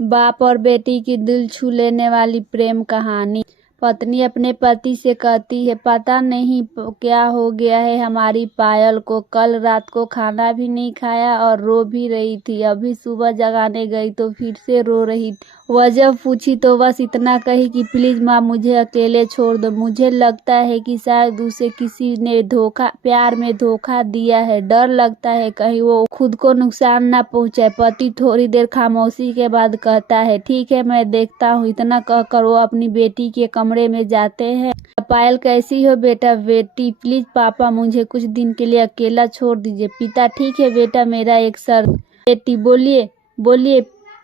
बाप और बेटी की दिल छू लेने वाली प्रेम कहानी। पत्नी अपने पति से कहती है, पता नहीं क्या हो गया है हमारी पायल को, कल रात को खाना भी नहीं खाया और रो भी रही थी। अभी सुबह जगाने गई तो फिर से रो रही थी। वजह पूछी तो बस इतना कही कि प्लीज माँ मुझे अकेले छोड़ दो। मुझे लगता है कि शायद उसे किसी ने प्यार में धोखा दिया है। डर लगता है कहीं वो खुद को नुकसान ना पहुंचाए। पति थोड़ी देर खामोशी के बाद कहता है, ठीक है मैं देखता हूँ। इतना कहकर वो अपनी बेटी के कमरे में जाते हैं। पायल, कैसी हो बेटा? बेटी, प्लीज पापा मुझे कुछ दिन के लिए अकेला छोड़ दीजिए। पिता, ठीक है बेटा, मेरा एक शर्त। बेटी, बोलिए बोलिए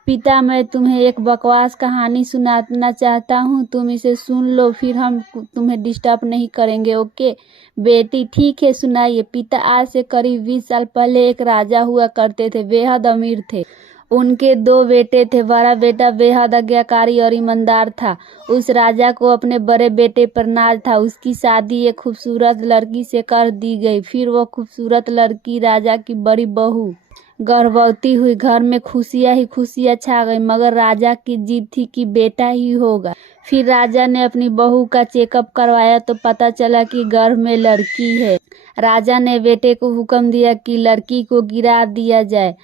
पिता, मैं तुम्हें एक बकवास कहानी सुनाना चाहता हूँ, तुम इसे सुन लो, फिर हम तुम्हें डिस्टर्ब नहीं करेंगे, ओके? बेटी, ठीक है सुनाइए। पिता, आज से करीब 20 साल पहले एक राजा हुआ करते थे, बेहद अमीर थे। उनके 2 बेटे थे। बड़ा बेटा बेहद आज्ञाकारी और ईमानदार था। उस राजा को अपने बड़े बेटे पर नाज था। उसकी शादी एक खूबसूरत लड़की से कर दी गई। फिर वो खूबसूरत लड़की राजा की बड़ी बहू गर्भवती हुई। घर में खुशियां ही खुशियां छा गई, मगर राजा की जिद थी कि बेटा ही होगा। फिर राजा ने अपनी बहू का चेकअप करवाया तो पता चला कि गर्भ में लड़की है। राजा ने बेटे को हुक्म दिया कि लड़की को गिरा दिया जाए।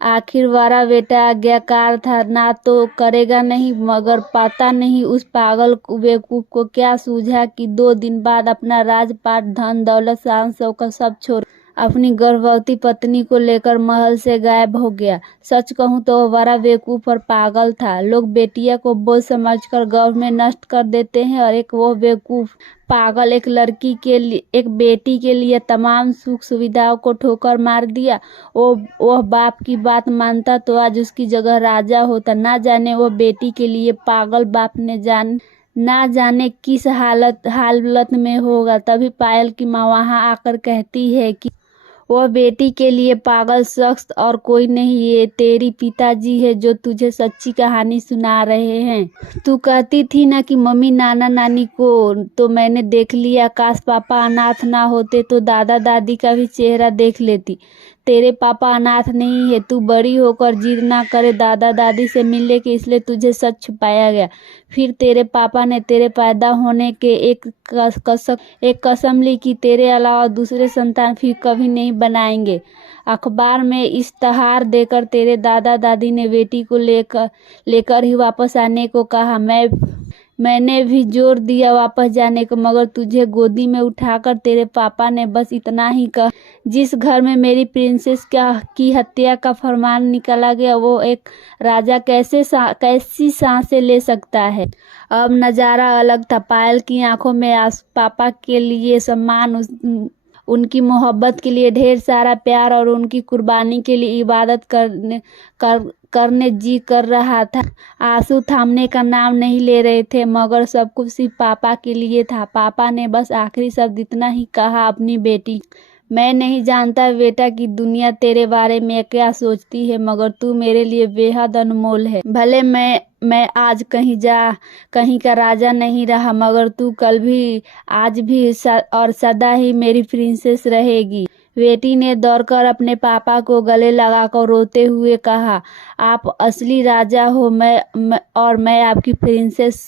आखिर वारा बेटा आज्ञाकार था, ना तो करेगा नहीं, मगर पता नहीं उस पागल बेवकूफ को क्या सूझा कि 2 दिन बाद अपना राजपाट, धन दौलत, शान शौकत सब छोड़ अपनी गर्भवती पत्नी को लेकर महल से गायब हो गया। सच कहूं तो वह बड़ा बेवकूफ और पागल था। लोग बेटिया को बोझ समझकर गर्भ में नष्ट कर देते हैं और एक वो बेवकूफ पागल एक बेटी के लिए तमाम सुख सुविधाओं को ठोकर मार दिया। वह बाप की बात मानता तो आज उसकी जगह राजा होता। ना जाने वह बेटी के लिए पागल बाप ने ना जाने किस हालत में होगा। तभी पायल की माँ वहां आकर कहती है कि वह बेटी के लिए पागल शख्स और कोई नहीं, ये तेरी पिताजी है जो तुझे सच्ची कहानी सुना रहे हैं। तू कहती थी ना कि मम्मी नाना नानी को तो मैंने देख लिया। काश पापा अनाथ ना होते तो दादा दादी का भी चेहरा देख लेती। तेरे पापा अनाथ नहीं है। तू बड़ी होकर जिद ना करे दादा दादी से मिलने की, इसलिए तुझे सच छुपाया गया। फिर तेरे पापा ने तेरे पैदा होने के एक कसम ली कि तेरे अलावा दूसरे संतान फिर कभी नहीं बनाएंगे। अखबार में इश्तहार देकर तेरे दादा दादी ने बेटी को लेकर ही वापस आने को कहा। मैंने भी जोर दिया वापस जाने को, मगर तुझे गोदी में उठाकर तेरे पापा ने बस इतना ही कहा, जिस घर में मेरी प्रिंसेस की हत्या का फरमान निकाला गया वो एक राजा कैसी सांसें ले सकता है। अब नजारा अलग था। पायल की आंखों में पापा के लिए सम्मान, उनकी मोहब्बत के लिए ढेर सारा प्यार और उनकी कुर्बानी के लिए इबादत करने जी कर रहा था। आंसू थामने का नाम नहीं ले रहे थे, मगर सब कुछ सिर्फ पापा के लिए था। पापा ने बस आखिरी शब्द इतना ही कहा अपनी बेटी, मैं नहीं जानता बेटा कि दुनिया तेरे बारे में क्या सोचती है, मगर तू मेरे लिए बेहद अनमोल है। भले मैं आज कहीं का राजा नहीं रहा, मगर तू कल भी, आज भी और सदा ही मेरी प्रिंसेस रहेगी। बेटी ने दौड़कर अपने पापा को गले लगाकर रोते हुए कहा, आप असली राजा हो, मैं आपकी प्रिंसेस।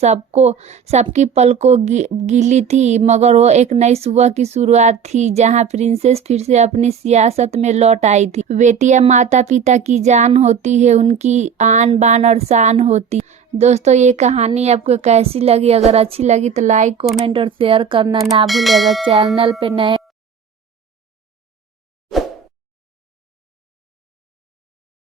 सबकी पलकों गीली थी, मगर वो एक नई सुबह की शुरुआत थी जहां प्रिंसेस फिर से अपनी सियासत में लौट आई थी। बेटियां माता पिता की जान होती है, उनकी आन बान और शान होती। दोस्तों, ये कहानी आपको कैसी लगी? अगर अच्छी लगी तो लाइक, कमेंट और शेयर करना ना भूलें। अगर चैनल पे नए